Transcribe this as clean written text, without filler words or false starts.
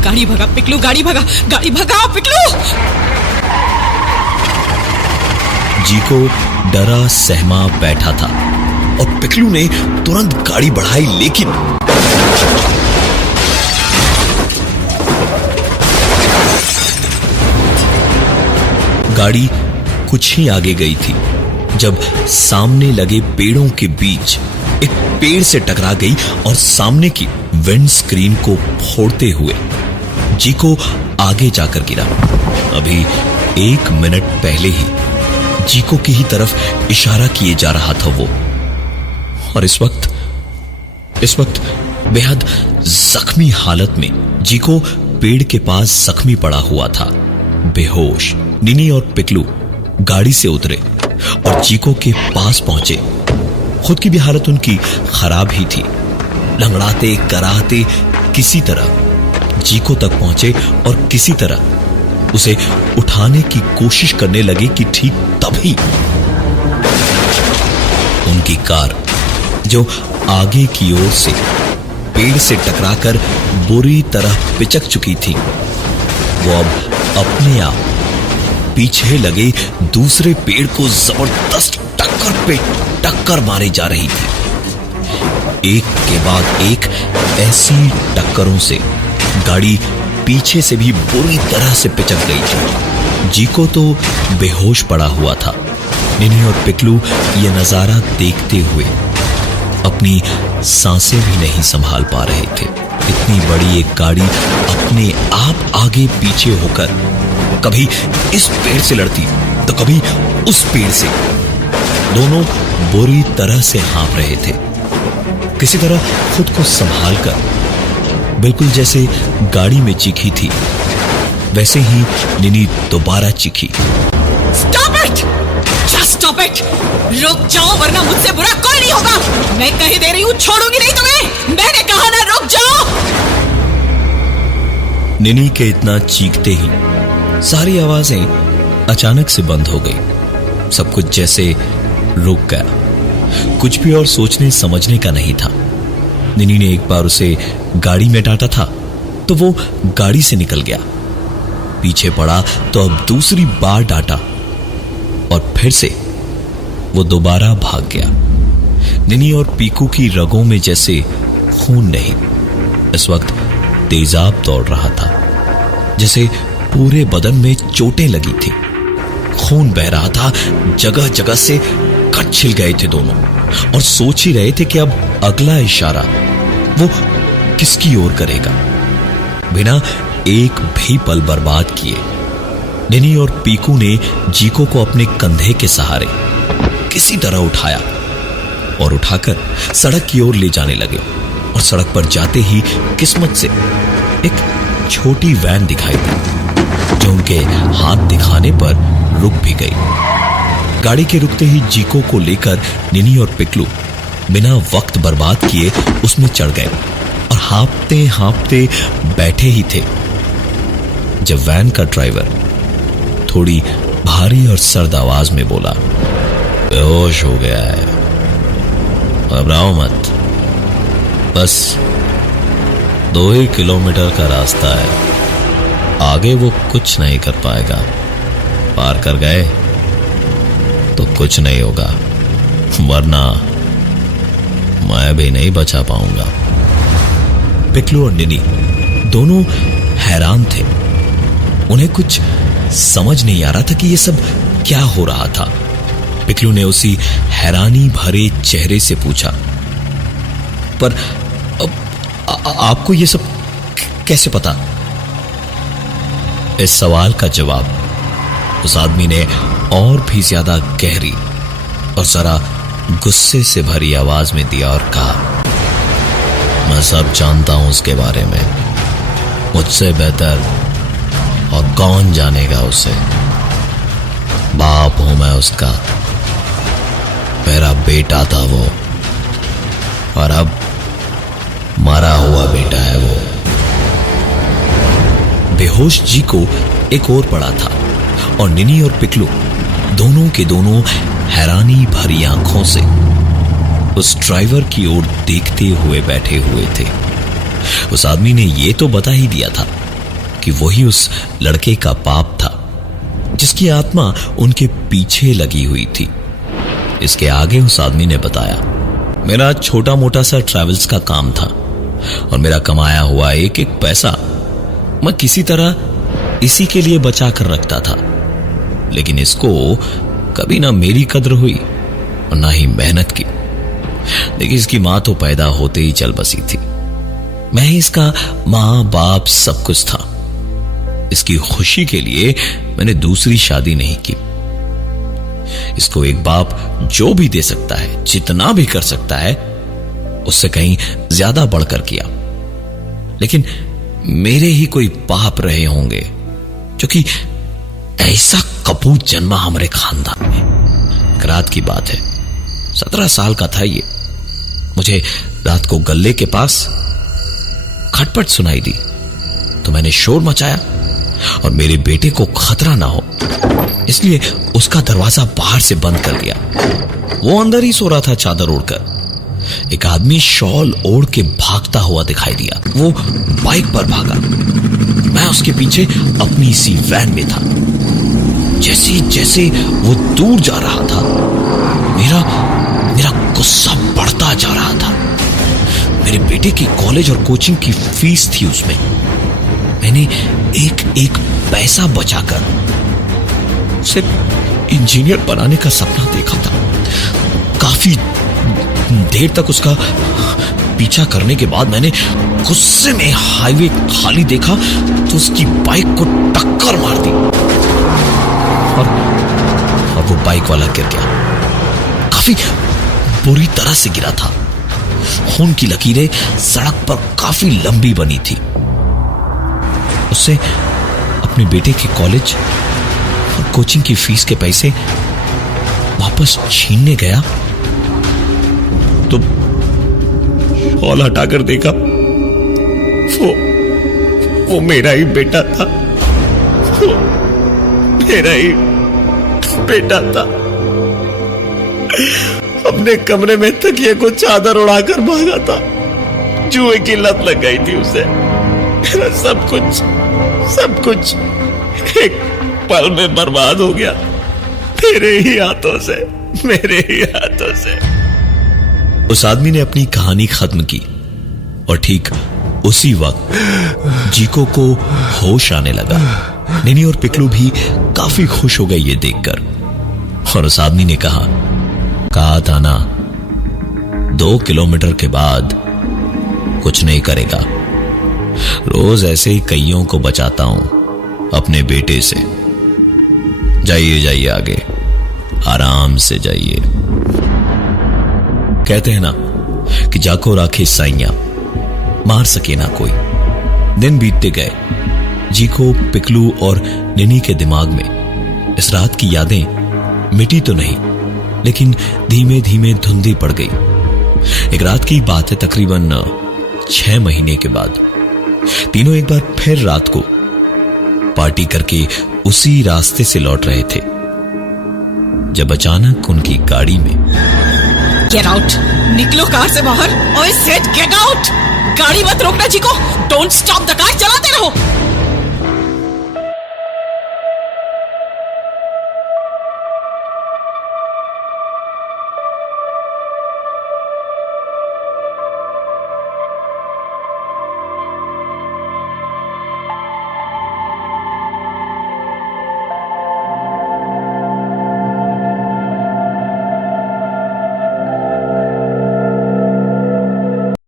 गाड़ी भगा पिकलू, गाड़ी भगा, गाड़ी भगा पिकलू। जीको डरा सहमा बैठा था और पिकलू ने तुरंत गाड़ी बढ़ाई, लेकिन गाड़ी कुछ ही आगे गई थी जब सामने लगे पेड़ों के बीच एक पेड़ से टकरा गई और सामने की विंड स्क्रीन को फोड़ते हुए जीको आगे जाकर गिरा। अभी 1 मिनट पहले ही जीको की ही तरफ इशारा किए जा रहा था वो, और इस वक्त बेहद जख्मी हालत में जीको पेड़ के पास जख्मी पड़ा हुआ था, बेहोश। निनी और पिकलू गाड़ी से उतरे और जीको के पास पहुंचे। खुद की भी हालत उनकी खराब ही थी। लंगड़ाते कराहते किसी तरह जीको तक पहुंचे और किसी तरह उसे उठाने की कोशिश करने लगे कि ठीक तभी उनकी कार, जो आगे की ओर से पेड़ से टकराकर बुरी तरह पिचक चुकी थी, वो अब अपने आप पीछे लगे दूसरे पेड़ को जबरदस्त टक्कर पे टक्कर मारे जा रही थी। एक के बाद एक ऐसी टक्करों से गाड़ी पीछे से भी बुरी तरह से पिचक गई थी। जीको तो बेहोश पड़ा हुआ था। निनी और पिकलू ये नजारा देखते हुए अपनी सांसें भी नहीं संभाल पा रहे थे। इतनी बड़ी एक गाड़ी अपने आप आगे पीछे होकर कभी इस पेड़ से लड़ती तो कभी उस पेड़ से। दोनों बुरी तरह से हाँफ रहे थे, किसी तरह खुद को संभाल कर, बिल्कुल जैसे गाड़ी में चीखी थी वैसे ही निनी दोबारा चीखी। Stop it, just stop it, रुक जाओ वरना मुझसे बुरा कोई नहीं होगा। मैं कह दे रही हूँ, छोड़ूंगी नहीं तुम्हें, मैंने कहा ना, रुक जाओ। निनी के इतना चीखते ही सारी आवाजें अचानक से बंद हो गई। सब कुछ जैसे रुक गया। कुछ भी और सोचने समझने का नहीं था। निनी ने एक बार उसे गाड़ी में डांटा था तो वो गाड़ी से निकल गया, पीछे पड़ा तो अब दूसरी बार डांटा और फिर से वो दोबारा भाग गया। निनी और पीकू की रगों में जैसे खून नहीं, इस वक्त तेजाब दौड़ रहा था, जैसे पूरे बदन में चोटें लगी थी। खून बह रहा था, जगह जगह से कट छिल गए थे दोनों और सोच ही रहे थे कि अब अगला इशारा वो किसकी ओर करेगा। बिना एक भी पल बर्बाद किए निनी और पीकू ने जीको को अपने कंधे के सहारे किसी तरह उठाया और उठाकर सड़क की ओर ले जाने लगे। और सड़क पर जाते ही किस्मत से एक छोटी वैन दिखाई दी जो उनके हाथ दिखाने पर रुक भी गई। गाड़ी के रुकते ही जीको को लेकर निनी और पिकलू बिना वक्त बर्बाद किए उसमें चढ़ गए और हाँफते हाँफते बैठे ही थे जब वैन का ड्राइवर थोड़ी भारी और सर्द आवाज में बोला, बेहोश हो गया है, घबराओ मत, बस 2 ही किलोमीटर का रास्ता है, आगे वो कुछ नहीं कर पाएगा, पार कर गए तो कुछ नहीं होगा, वरना मैं भी नहीं बचा पाऊंगा। पिकलू और निनी दोनों हैरान थे। उन्हें कुछ समझ नहीं आ रहा था कि ये सब क्या हो रहा था। पिकलू ने उसी हैरानी भरे चेहरे से पूछा, पर आपको ये सब कैसे पता? इस सवाल का जवाब उस आदमी ने और भी ज्यादा गहरी और जरा गुस्से से भरी आवाज में दिया और कहा, मैं सब जानता हूं उसके बारे में, मुझसे बेहतर और कौन जानेगा उसे। बाप हूं मैं उसका, मेरा बेटा था वो और अब मरा हुआ बेटा है वो। बेहोश जी को एक और पड़ा था और निनी और पिकलू दोनों के दोनों हैरानी भरी आंखों से उस ड्राइवर की ओर देखते हुए बैठे हुए थे। उस आदमी ने यह तो बता ही दिया था कि वही उस लड़के का पाप था जिसकी आत्मा उनके पीछे लगी हुई थी। इसके आगे उस आदमी ने बताया, मेरा छोटा मोटा सा ट्रैवल्स का काम था और मेरा कमाया हुआ एक एक पैसा मैं किसी तरह इसी के लिए बचा कर रखता था, लेकिन इसको कभी ना मेरी कद्र हुई और ना ही मेहनत की। देखिए, इसकी मां तो पैदा होते ही चल बसी थी, मैं ही इसका मां बाप सब कुछ था। इसकी खुशी के लिए मैंने दूसरी शादी नहीं की। इसको एक बाप जो भी दे सकता है, जितना भी कर सकता है, उससे कहीं ज्यादा बढ़कर किया। लेकिन मेरे ही कोई पाप रहे होंगे जो कि ऐसा कपूत जन्मा हमारे खानदान में। एक रात की बात है, 17 साल का था ये। मुझे रात को गल्ले के पास खटपट सुनाई दी तो मैंने शोर मचाया और मेरे बेटे को खतरा ना हो इसलिए उसका दरवाजा बाहर से बंद कर दिया। वो अंदर ही सो रहा था चादर ओढ़कर। एक आदमी शॉल ओढ़ के भागता हुआ दिखाई दिया। वो बाइक पर भागा, मैं उसके पीछे अपनी सी वैन में था। जैसे जैसे वो दूर जा रहा था, मेरा गुस्सा बढ़ता जा रहा था। मेरे बेटे की कॉलेज और कोचिंग की फीस थी उसमें। मैंने एक एक पैसा बचाकर उसे इंजीनियर बनाने का सपना देखा था। काफी देर तक उसका पीछा करने के बाद मैंने गुस्से में हाईवे खाली देखा तो उसकी बाइक को टक्कर मार दी और वो बाइक वाला गिर गया। काफी बुरी तरह से गिरा था। खून की लकीरें सड़क पर काफी लंबी बनी थी। उससे अपने बेटे के कॉलेज और कोचिंग की फीस के पैसे वापस छीनने गया तो शॉल हटाकर देखा, वो मेरा ही बेटा था। वो मेरा ही बेटा था। अपने कमरे में तकिए को चादर उड़ाकर भागा था। जुए की लत लग गई थी उसे। मेरा सब कुछ एक पल में बर्बाद हो गया, मेरे ही हाथों से। उस आदमी ने अपनी कहानी खत्म की और ठीक उसी वक्त जीको को होश आने लगा। निनी और पिकलू भी काफी खुश हो गए ये देखकर। और उस आदमी ने कहा था ना, 2 किलोमीटर के बाद कुछ नहीं करेगा। रोज ऐसे ही कईयों को बचाता हूं अपने बेटे से। जाइए आगे, आराम से जाइए। कहते हैं ना कि जाको राखे साइयां, मार सके ना कोई। दिन बीतते गए। जीको, पिकलू और निनी के दिमाग में इस रात की यादें मिटी तो नहीं, लेकिन धीमे धीमे धुंधी पड़ गई। एक रात की बात है, तकरीबन 6 महीने के बाद तीनों एक बार फिर रात को पार्टी करके उसी रास्ते से लौट रहे थे जब अचानक उनकी गाड़ी में गेट आउट, निकलो कार से बाहर। ओए सेड गेट आउट। गाड़ी मत रोकना जीको, डोंट स्टॉप द कार, चलाते रहो।